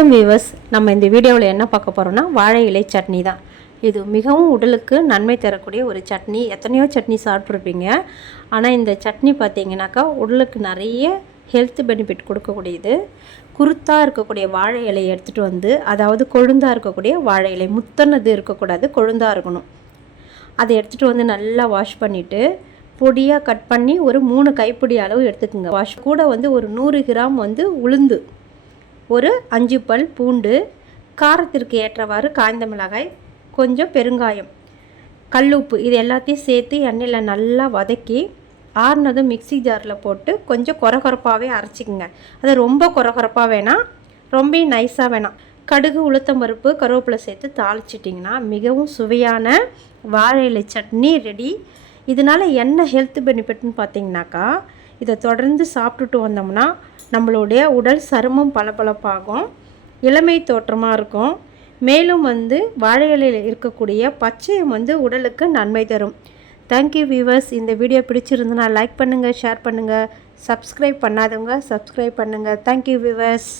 வணக்கம் வீவர்ஸ் நம்ம இந்த வீடியோவில் என்ன பார்க்க போகிறோம்னா வாழை இலை சட்னி தான். இது மிகவும் உடலுக்கு நன்மை தரக்கூடிய ஒரு சட்னி. எத்தனையோ சட்னி சாப்பிட்ருப்பீங்க ஆனால் இந்த சட்னி பார்த்தீங்கன்னாக்கா உடலுக்கு நிறைய ஹெல்த் பெனிஃபிட் கொடுக்கக்கூடியது. குருத்தாக இருக்கக்கூடிய வாழை இலையை எடுத்துகிட்டு வந்து அதாவது கொழுந்தாக இருக்கக்கூடிய வாழை இலை முத்தனது இருக்கக்கூடாது கொழுந்தாக இருக்கணும். அதை எடுத்துகிட்டு வந்து நல்லா வாஷ் பண்ணிவிட்டு பொடியாக கட் பண்ணி ஒரு மூணு கைப்பிடி அளவு எடுத்துக்கோங்க. வாஷ் கூட வந்து ஒரு நூறு கிராம் வந்து உளுந்து. ஒரு அஞ்சு பல் பூண்டு காரத்திற்கு ஏற்றவாறு காய்ந்த மிளகாய் கொஞ்சம் பெருங்காயம் கல்லுப்பு இது எல்லாத்தையும் சேர்த்து எண்ணெயில் நல்லா வதக்கி ஆறுனதும் மிக்ஸி ஜாரில் போட்டு கொஞ்சம் குறகுறப்பாகவே அரைச்சிக்கோங்க. அது ரொம்ப குறகுறப்பாக வேணாம் ரொம்ப நைஸாக வேணாம். கடுகு உளுத்தம் பருப்பு கருவேப்பிலை சேர்த்து தாளிச்சிட்டிங்கன்னா மிகவும் சுவையான வாழை இலை சட்னி ரெடி. இதனால் என்ன ஹெல்த் பெனிஃபிட்னு பார்த்தீங்கன்னாக்கா இதை தொடர்ந்து சாப்பிட்டுட்டு வந்தோம்னா நம்மளுடைய உடல் சருமம் பளபளப்பாகும் இளமை தோற்றமாக இருக்கும். மேலும் வந்து வாழை இலையில் இருக்கக்கூடிய பச்சையம் வந்து உடலுக்கு நன்மை தரும். தேங்க்யூ வியூவர்ஸ் இந்த வீடியோ பிடிச்சிருந்துன்னா லைக் பண்ணுங்கள் ஷேர் பண்ணுங்கள் சப்ஸ்கிரைப் பண்ணாதவங்க சப்ஸ்கிரைப் பண்ணுங்கள் தேங்க்யூ வியூவர்ஸ்